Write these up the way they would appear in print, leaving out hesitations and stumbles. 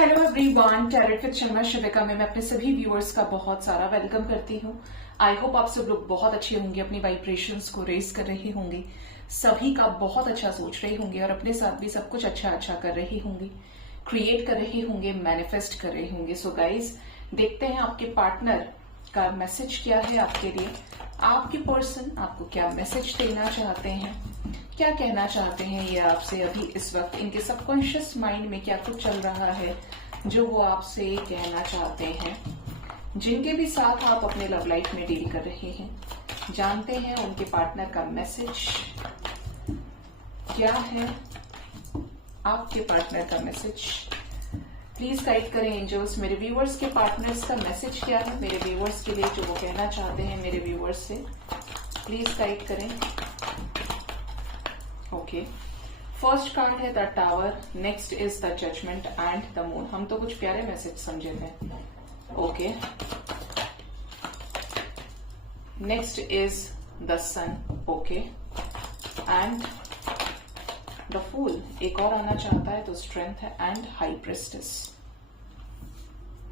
Hello everyone, tarot with Sharma Shivika में मैं अपने सभी व्यूअर्स का बहुत सारा वेलकम करती हूँ। आई होप आप सब लोग बहुत अच्छे होंगे, अपनी वाइब्रेशंस को रेज कर रहे होंगे, सभी का बहुत अच्छा सोच रहे होंगे और अपने साथ भी सब कुछ अच्छा अच्छा कर रहे होंगे, क्रिएट कर रहे होंगे, मैनिफेस्ट कर रहे होंगे। सो गाइज, देखते हैं आपके पार्टनर का मैसेज क्या है आपके लिए। आपके पर्सन आपको क्या मैसेज देना चाहते हैं, क्या कहना चाहते हैं ये आपसे अभी इस वक्त, इनके सबकॉन्शियस माइंड में क्या कुछ चल रहा है जो वो आपसे कहना चाहते हैं। जिनके भी साथ आप अपने लव लाइफ में डील कर रहे हैं, जानते हैं उनके पार्टनर का मैसेज क्या है। आपके पार्टनर का मैसेज प्लीज गाइड करें एंजल्स। मेरे व्यूअर्स के पार्टनर्स का मैसेज क्या है मेरे व्यूअर्स के लिए, जो वो कहना चाहते हैं मेरे व्यूअर्स से, प्लीज गाइड करें। ओके, फर्स्ट कार्ड है the tower, next is the judgement and the moon. हम तो कुछ प्यारे मैसेज समझे थे। Okay, next is the sun. Okay, and the fool एक और आना चाहता है तो स्ट्रेंथ है एंड हाई प्रेस्टिस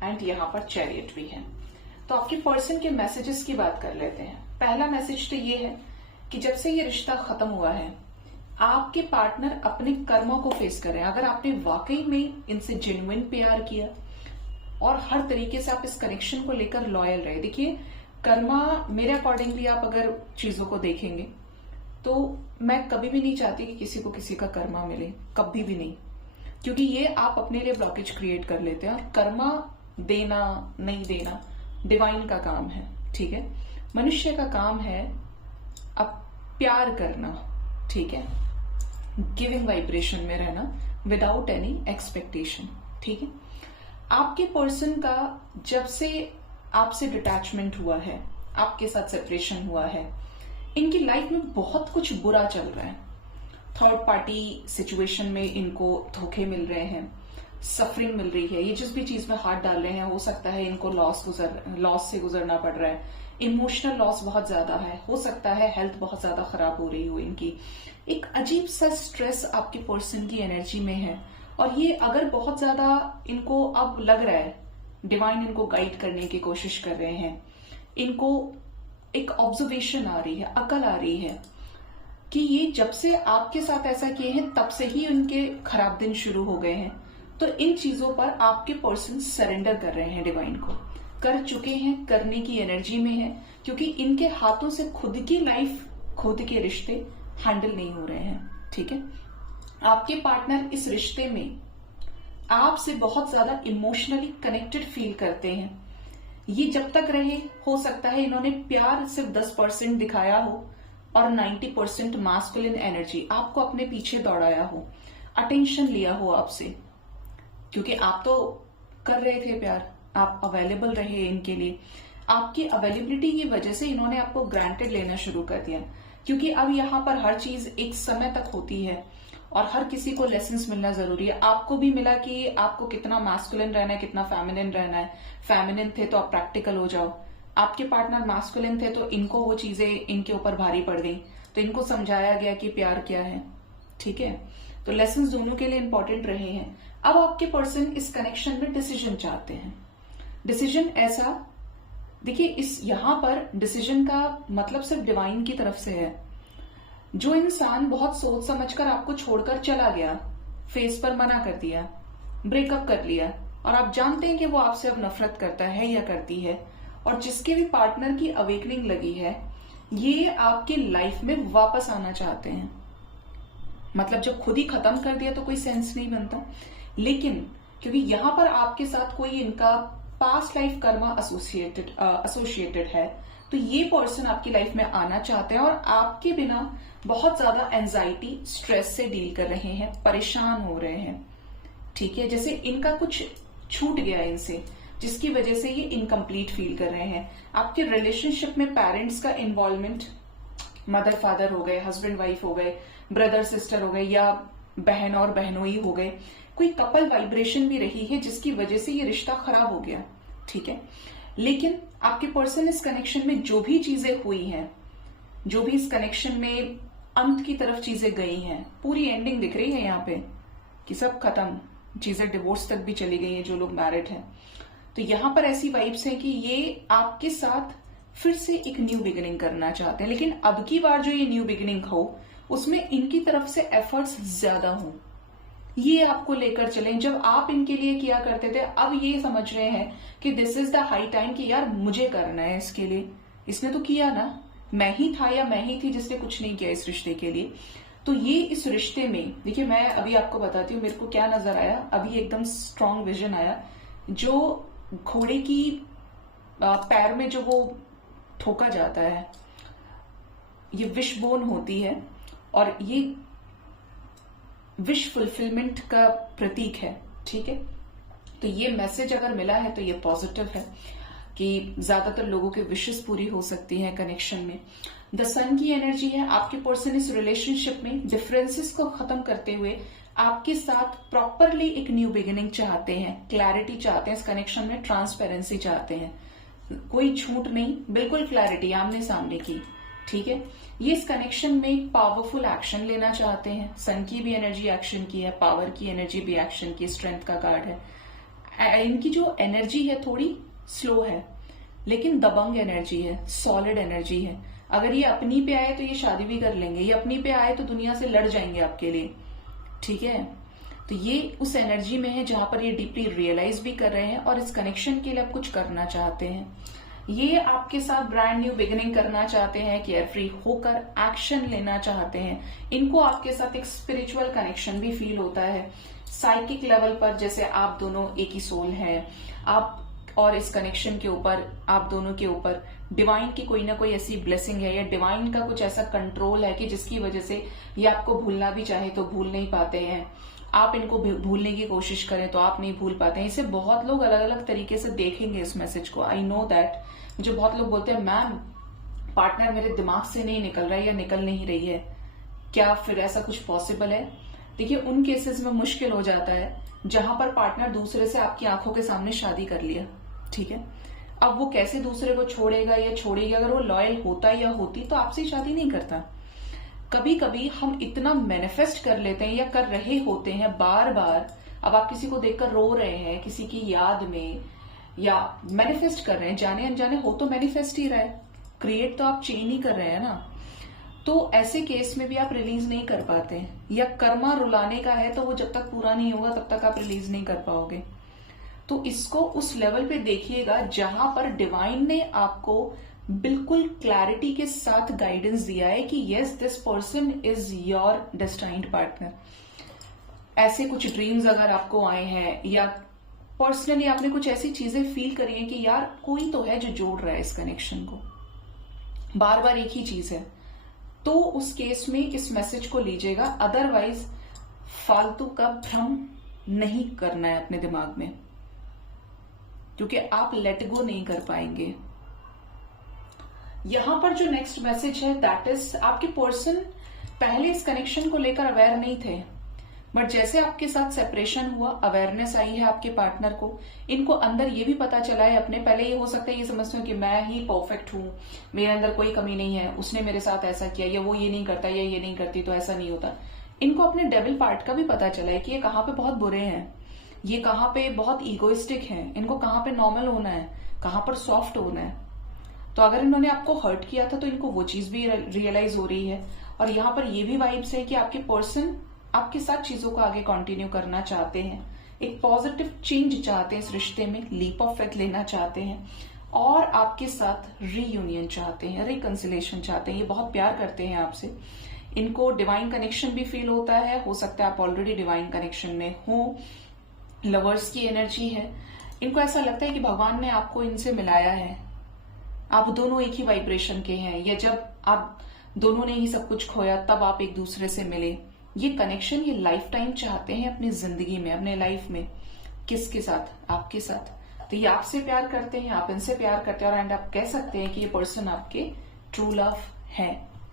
एंड यहां पर चैरियट भी है। तो आपके पर्सन के मैसेजेस की बात कर लेते हैं। पहला मैसेज तो ये है कि जब से ये रिश्ता खत्म हुआ है, आपके पार्टनर अपने कर्मों को फेस कर रहे हैं। अगर आपने वाकई में इनसे जेन्युइन प्यार किया और हर तरीके से आप इस कनेक्शन को लेकर लॉयल रहे। देखिए, कर्मा मेरे अकॉर्डिंगली आप अगर चीजों को देखेंगे तो मैं कभी भी नहीं चाहती कि किसी को किसी का कर्मा मिले, कभी भी नहीं, क्योंकि ये आप अपने लिए ब्लॉकेज क्रिएट कर लेते हैं। और कर्मा देना नहीं देना डिवाइन का काम है, ठीक है। मनुष्य का काम है अब प्यार करना, ठीक है, गिविंग वाइब्रेशन में रहना विदाउट एनी एक्सपेक्टेशन, ठीक है। आपके पर्सन का जब से आपसे डिटैचमेंट हुआ है, आपके साथ सेपरेशन हुआ है, इनकी लाइफ में बहुत कुछ बुरा चल रहा है। थर्ड पार्टी सिचुएशन में इनको धोखे मिल रहे हैं, सफरिंग मिल रही है। ये जिस भी चीज में हाथ डाल रहे हैं, हो सकता है इनको लॉस से गुजरना पड़ रहा है, इमोशनल लॉस बहुत ज्यादा है, हो सकता है हेल्थ बहुत ज्यादा खराब हो रही हो इनकी। एक अजीब सा स्ट्रेस आपके पर्सन की एनर्जी में है और ये अगर बहुत ज्यादा इनको अब लग रहा है डिवाइन इनको गाइड करने की कोशिश कर रहे हैं, इनको एक ऑब्जर्वेशन आ रही है, अकल आ रही है कि ये जब से आपके साथ ऐसा किए हैं तब से ही उनके खराब दिन शुरू हो गए हैं। तो इन चीजों पर आपके पर्सन सरेंडर कर रहे हैं, डिवाइन को कर चुके हैं, करने की एनर्जी में है, क्योंकि इनके हाथों से खुद की लाइफ, खुद के रिश्ते हैंडल नहीं हो रहे हैं, ठीक है। आपके पार्टनर इस रिश्ते में आपसे बहुत ज्यादा इमोशनली कनेक्टेड फील करते हैं। ये जब तक रहे, हो सकता है इन्होंने प्यार सिर्फ 10% दिखाया हो और 90% मास्कुलिन एनर्जी आपको अपने पीछे दौड़ाया हो, अटेंशन लिया हो आपसे, क्योंकि आप तो कर रहे थे प्यार, आप अवेलेबल रहे इनके लिए। आपकी अवेलेबिलिटी की वजह से इन्होंने आपको ग्रांटेड लेना शुरू कर दिया, क्योंकि अब यहाँ पर हर चीज एक समय तक होती है और हर किसी को लेसन्स मिलना जरूरी है। आपको भी मिला कि आपको कितना मास्कुलिन रहना है, कितना फेमिनिन रहना है। फेमिनिन थे तो आप प्रैक्टिकल हो जाओ, आपके पार्टनर मास्कुलिन थे तो इनको वो चीजें इनके ऊपर भारी पड़ गई, तो इनको समझाया गया कि प्यार क्या है, ठीक है। तो लेसन्स दोनों के लिए इंपॉर्टेंट रहे हैं। अब आपके पर्सन इस कनेक्शन में डिसीजन चाहते हैं। डिसीजन ऐसा, देखिए, इस यहां पर डिसीजन का मतलब सिर्फ डिवाइन की तरफ से है। जो इंसान बहुत सोच समझकर आपको छोड़कर चला गया, फेस पर मना कर दिया, ब्रेकअप कर लिया, और आप जानते हैं कि वो आपसे अब नफरत करता है या करती है, और जिसके भी पार्टनर की अवेकनिंग लगी है, ये आपकी लाइफ में वापस आना चाहते हैं। मतलब जब खुद ही खत्म कर दिया तो कोई सेंस नहीं बनता, लेकिन क्योंकि यहां पर आपके साथ कोई इनका पास्ट लाइफ कर्मा एसोसिएटेड है, तो ये पर्सन आपकी लाइफ में आना चाहते हैं और आपके बिना बहुत ज्यादा एंजाइटी, स्ट्रेस से डील कर रहे हैं, परेशान हो रहे हैं, ठीक है। जैसे इनका कुछ छूट गया इनसे, जिसकी वजह से ये इनकम्प्लीट फील कर रहे हैं। आपके रिलेशनशिप में पेरेंट्स का इन्वॉल्वमेंट, मदर फादर हो गए, हस्बैंड वाइफ हो गए, ब्रदर सिस्टर हो गए, या बहन और बहनोई हो गए, कोई कपल वाइब्रेशन भी रही है जिसकी वजह से ये रिश्ता खराब हो गया, ठीक है। लेकिन आपके पर्सन इस कनेक्शन में जो भी चीजें हुई हैं, जो भी इस कनेक्शन में अंत की तरफ चीजें गई हैं, पूरी एंडिंग दिख रही है यहाँ पे कि सब खत्म, चीजें डिवोर्स तक भी चली गई हैं जो लोग मैरिड हैं। तो यहां पर ऐसी वाइब्स हैं कि ये आपके साथ फिर से एक न्यू बिगिनिंग करना चाहते हैं, लेकिन अब की बार जो ये न्यू बिगिनिंग हो उसमें इनकी तरफ से एफर्ट्स ज्यादा हो, ये आपको लेकर चलें। जब आप इनके लिए किया करते थे, अब ये समझ रहे हैं कि this is the high time कि यार मुझे करना है इसके लिए। इसने तो किया ना, मैं ही था या मैं ही थी जिसने कुछ नहीं किया इस रिश्ते के लिए। तो ये इस रिश्ते में देखिए, मैं अभी आपको बताती हूँ मेरे को क्या नजर आया। अभी एकदम स्ट्रॉन्ग विजन आया, जो घोड़े की पैर में जो वो ठोका जाता है, ये विश बोन होती है और ये विश फुलफिलमेंट का प्रतीक है, ठीक है। तो ये मैसेज अगर मिला है तो ये पॉजिटिव है कि ज्यादातर लोगों के विशेस पूरी हो सकती है कनेक्शन में। द सन की एनर्जी है, आपके पर्सन इस रिलेशनशिप में डिफरेंसेस को खत्म करते हुए आपके साथ प्रॉपरली एक न्यू बिगिनिंग चाहते हैं, क्लैरिटी चाहते हैं इस कनेक्शन में, ट्रांसपेरेंसी चाहते हैं, कोई झूठ नहीं, बिल्कुल क्लैरिटी आमने सामने की, ठीक है। ये इस कनेक्शन में पावरफुल एक्शन लेना चाहते हैं। सन की भी एनर्जी एक्शन की है, पावर की एनर्जी भी एक्शन की, स्ट्रेंथ का कार्ड है। इनकी जो एनर्जी है थोड़ी स्लो है, लेकिन दबंग एनर्जी है, सॉलिड एनर्जी है। अगर ये अपनी पे आए तो ये शादी भी कर लेंगे, ये अपनी पे आए तो दुनिया से लड़ जाएंगे आपके लिए, ठीक है। तो ये उस एनर्जी में है जहां पर ये डीपली रियलाइज भी कर रहे हैं और इस कनेक्शन के लिए आप कुछ करना चाहते हैं। ये आपके साथ ब्रांड न्यू बिगिनिंग करना चाहते हैं, केयर फ्री होकर एक्शन लेना चाहते हैं। इनको आपके साथ एक स्पिरिचुअल कनेक्शन भी फील होता है, साइकिक लेवल पर, जैसे आप दोनों एक ही सोल हैं, आप और इस कनेक्शन के ऊपर, आप दोनों के ऊपर डिवाइन की कोई ना कोई ऐसी ब्लेसिंग है या डिवाइन का कुछ ऐसा कंट्रोल है कि जिसकी वजह से ये आपको भूलना भी चाहे तो भूल नहीं पाते हैं, आप इनको भूलने की कोशिश करें तो आप नहीं भूल पाते हैं। इसे बहुत लोग अलग अलग तरीके से देखेंगे इस मैसेज को, आई नो दैट। मुझे बहुत लोग बोलते हैं मैम पार्टनर मेरे दिमाग से नहीं निकल रहा है या निकल नहीं रही है, क्या फिर ऐसा कुछ पॉसिबल है? देखिए, उन केसेस में मुश्किल हो जाता है जहां पर पार्टनर दूसरे से आपकी आंखों के सामने शादी कर लिया, ठीक है। अब वो कैसे दूसरे को छोड़ेगा या छोड़ेगी? अगर वो लॉयल होता या होती तो आपसे शादी नहीं करता। कभी कभी हम इतना मैनिफेस्ट कर लेते हैं या कर रहे होते हैं बार बार। अब आप किसी को देखकर रो रहे हैं किसी की याद में, या मैनिफेस्ट कर रहे हैं, जाने अनजाने हो तो मैनिफेस्ट ही रहा है, क्रिएट तो आप चेंज ही कर रहे हैं ना। तो ऐसे केस में भी आप रिलीज नहीं कर पाते हैं, या कर्मा रुलाने का है तो वो जब तक पूरा नहीं होगा तब तक आप रिलीज नहीं कर पाओगे। तो इसको उस लेवल पे देखिएगा जहां पर डिवाइन ने आपको बिल्कुल क्लैरिटी के साथ गाइडेंस दिया है कि yes this person is your destined partner. ऐसे कुछ ड्रीम्स अगर आपको आए हैं या पर्सनली आपने कुछ ऐसी चीजें फील करी है कि यार कोई तो है जो जोड़ रहा है इस कनेक्शन को, बार बार एक ही चीज है, तो उस केस में इस मैसेज को लीजिएगा। अदरवाइज फालतू का भ्रम नहीं करना है अपने दिमाग में, क्योंकि आप लेट गो नहीं कर पाएंगे। यहां पर जो नेक्स्ट मैसेज है दैट इज, आपके पर्सन पहले इस कनेक्शन को लेकर अवेयर नहीं थे, बट जैसे आपके साथ सेपरेशन हुआ, अवेयरनेस आई है आपके पार्टनर को, इनको अंदर ये भी पता चला है अपने, पहले ये हो सकता है ये समझते हो कि मैं ही परफेक्ट हूं, मेरे अंदर कोई कमी नहीं है, उसने मेरे साथ ऐसा किया या वो ये नहीं करता या ये नहीं करती तो ऐसा नहीं होता। इनको अपने डेविल पार्ट का भी पता चला है कि ये कहाँ पे बहुत बुरे हैं, ये कहाँ पे बहुत ईगोइस्टिक हैं, इनको कहाँ पे नॉर्मल होना है, कहाँ पर सॉफ्ट होना है। तो अगर इन्होंने आपको हर्ट किया था तो इनको वो चीज भी रियलाइज हो रही है। और यहाँ पर ये भी वाइब्स है कि आपके पर्सन आपके साथ चीजों को आगे कंटिन्यू करना चाहते हैं, एक पॉजिटिव चेंज चाहते हैं इस रिश्ते में, लीप ऑफ फेथ लेना चाहते हैं और आपके साथ रीयूनियन चाहते हैं, रिकंसिलेशन चाहते हैं। ये बहुत प्यार करते हैं आपसे, इनको डिवाइन कनेक्शन भी फील होता है, हो सकता है आप ऑलरेडी डिवाइन कनेक्शन में हो। लवर्स की एनर्जी है, इनको ऐसा लगता है कि भगवान ने आपको इनसे मिलाया है, आप दोनों एक ही वाइब्रेशन के हैं, या जब आप दोनों ने ही सब कुछ खोया तब आप एक दूसरे से मिले। ये कनेक्शन ये लाइफ टाइम चाहते हैं अपनी जिंदगी में, अपने लाइफ में। किसके साथ? आपके साथ। तो ये आपसे प्यार करते हैं, आप इनसे प्यार करते हैं, और एंड आप कह सकते हैं कि ये पर्सन आपके ट्रू लव है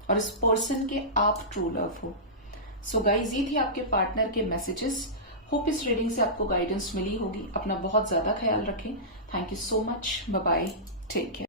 और इस पर्सन के आप ट्रू लव हो। सो गाइज, ये थी आपके पार्टनर के मैसेजेस। होप इस रीडिंग से आपको गाइडेंस मिली होगी। अपना बहुत ज्यादा ख्याल रखें। Thank you so much. Bye bye, take care.